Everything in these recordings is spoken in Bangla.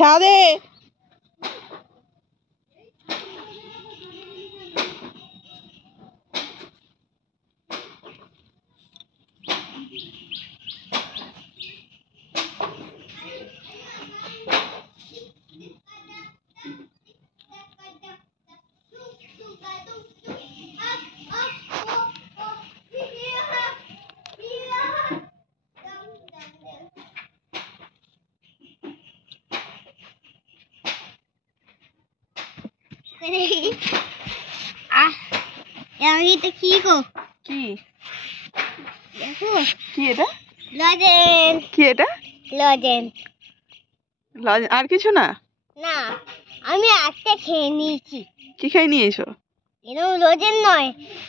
ছাদে এটা কি গো? কি দেখো কি এটা? লজেন। কি এটা? লজেন। আর কিছু না? না, আমি একটা খেয়ে নিয়েছি। কি খাই নিয়েছো? এরকম লজেন নয়,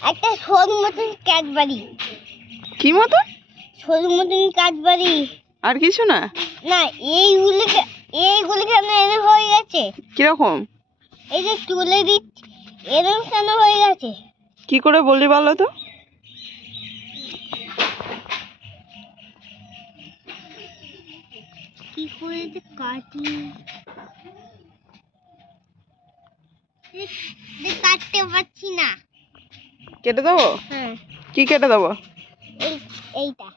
একটা সরু মতন ক্যাডবারি। কি মতো? সরু মতন ক্যাডবারি। আর কিছু না? না, এইগুলি কেন এরকম হয়ে গেছে? কিরকম? এই যে তুলে দিচ্ছি, এরকম কেন হয়ে গেছে? কি করে বললি বলো তো? কি করে যে কাটি, কাটতে পারছি না। কেটে দেবো? হ্যাঁ, কি কেটে দেবো? এইটা।